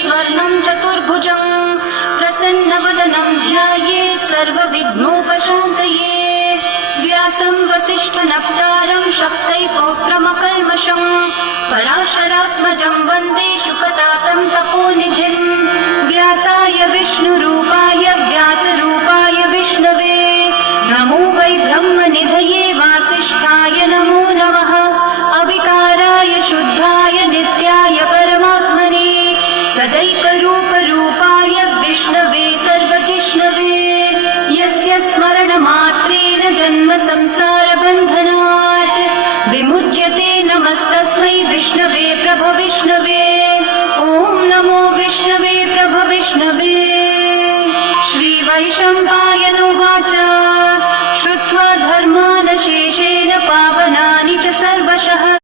शशिवर्णं चतुर्भुजं प्रसन्नवदनं ध्यायेत् सर्वविघ्नोपशान्तये। व्यासं वसिष्ठनप्तारं शक्तैकौत्रमकल्मषं पराशरात्मजं वन्दे शुकतातं तपोनिधिं। व्यासाय विष्णुरूपाय व्यासरूपाय विष्णवे नमो वै ब्रह्मनिधये वासिष्ठाय नमो नमः। अविकाराय शुद्धाय नित्याय परमात्मने सदैकरूपरूपाय विष्णवे सर्वजिष्णवे। यस्य स्मरणमात्रेण जन्म संसारबन्धनात् विमुच्यते नमस्तस्मै विष्णवे प्रभविष्णवे।